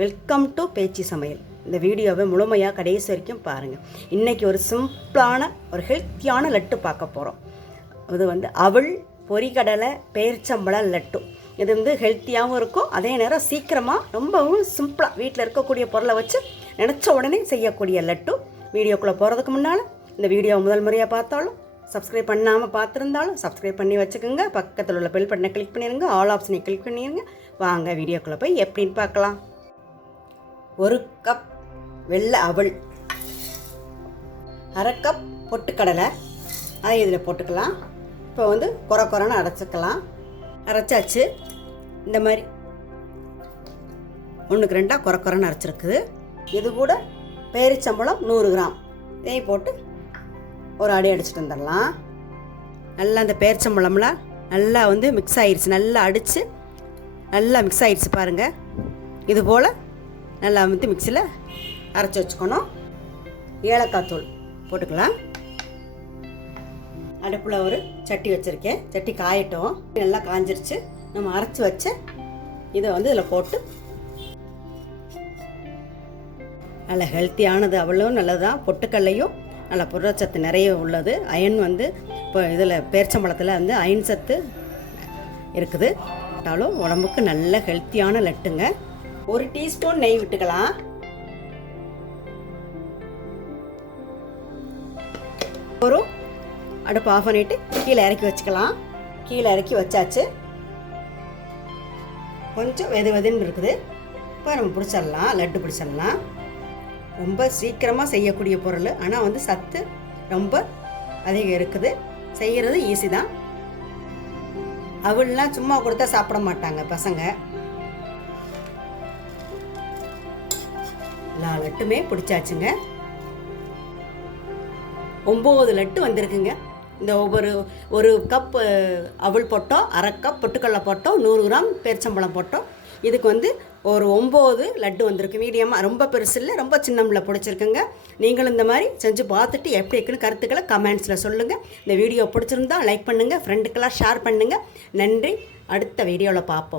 Welcome to பேச்சி சமையல். இந்த வீடியோவை முழுமையாக கடைசி வரைக்கும் பாருங்கள். இன்றைக்கி ஒரு சிம்பிளான ஒரு ஹெல்த்தியான லட்டு பார்க்க போகிறோம். இது அவல், பொரிகடலை, பேரிச்சம்பழம் லட்டு. இது ஹெல்த்தியாகவும் இருக்கும், அதே நேரம் சீக்கிரமாக ரொம்பவும் சிம்பிளாக வீட்டில் இருக்கக்கூடிய பொருளை வச்சு நினச்ச உடனே செய்யக்கூடிய லட்டு. வீடியோக்குள்ளே போகிறதுக்கு முன்னால் இந்த வீடியோ முதல் முறையாக பார்த்தாலும் சப்ஸ்கிரைப் பண்ணாமல் பார்த்துருந்தாலும் சப்ஸ்கிரைப் பண்ணி வச்சுக்கோங்க. பக்கத்தில் உள்ள பெல் பட்டனை கிளிக் பண்ணிடுங்க, ஆல் ஆப்ஷனை கிளிக் பண்ணிடுங்க. வாங்க வீடியோக்குள்ளே போய் எப்படின்னு பார்க்கலாம். 1 கப் வெள்ளை அவல், 1/2 கப் பொட்டுக்கடலை, அதை இதில் போட்டுக்கலாம். இப்போ குறைன்னு அரைச்சிக்கலாம். அரைச்சாச்சு. இந்த மாதிரி 1க்கு 2 குறைன்னு அரைச்சிருக்குது. இது கூட பேரிச்சம்பழம் 100 கிராம், இதையும் போட்டு ஒரு அடி அடிச்சுட்டு வந்துடலாம். நல்லா அந்த பேரிச்சம்பழம்லாம் நல்லா மிக்ஸ் ஆகிடுச்சு. நல்லா அடித்து நல்லா மிக்ஸ் ஆகிடுச்சு பாருங்கள். இது போல் நல்லா மிக்சியில் அரைச்சி வச்சுக்கணும். ஏலக்காய் தூள் போட்டுக்கலாம். அடுப்பில் ஒரு சட்டி வச்சுருக்கேன். சட்டி காயட்டும். நல்லா காஞ்சிருச்சு. நம்ம அரைச்சி வச்ச இதை இதில் போட்டு, நல்ல ஹெல்த்தியானது, அவ்வளோ நல்லதுதான். பொட்டுக்கல்லையும் நல்ல புரதச்சத்து நிறைய உள்ளது. அயன் இப்போ இதில் பேரிச்சம்பழத்தில் அயன் சத்து இருக்குது. உடம்புக்கு நல்ல ஹெல்த்தியான லட்டுங்க. 1 டீஸ்பூன் நெய் விட்டுக்கலாம். ஒரு அடுப்பு ஆஃப் பண்ணிவிட்டு கீழே இறக்கி வச்சுக்கலாம். கீழே இறக்கி வச்சாச்சு. கொஞ்சம் வெதுன்னு இருக்குது. இப்போ நம்ம பிடிச்சிடலாம், லட்டு பிடிச்சிடலாம். ரொம்ப சீக்கிரமாக செய்யக்கூடிய பொருள், ஆனால் சத்து ரொம்ப அதிகம் இருக்குது. செய்கிறது ஈஸி தான். அவள்லாம் சும்மா கொடுத்தா சாப்பிட மாட்டாங்க பசங்க. எல்லா லட்டுமே பிடிச்சாச்சுங்க. 9 லட்டு வந்திருக்குங்க. இந்த ஒரு கப் அவல் போட்டோம், 1/2 கப் பொட்டுக்கடலை போட்டோம், 100 கிராம் பேரிச்சம்பழம் போட்டோம். இதுக்கு ஒரு 9 லட்டு வந்திருக்கு. மீடியமாக, ரொம்ப பெருசு இல்லை, ரொம்ப சின்னமில் பிடிச்சிருக்குங்க. நீங்களும் இந்த மாதிரி செஞ்சு பார்த்துட்டு எப்படி இருக்குன்னு கருத்துக்களை கமெண்ட்ஸில் சொல்லுங்கள். இந்த வீடியோ பிடிச்சிருந்தா லைக் பண்ணுங்கள், ஃப்ரெண்டுக்கெல்லாம் ஷேர் பண்ணுங்கள். நன்றி. அடுத்த வீடியோவில் பார்ப்போம்.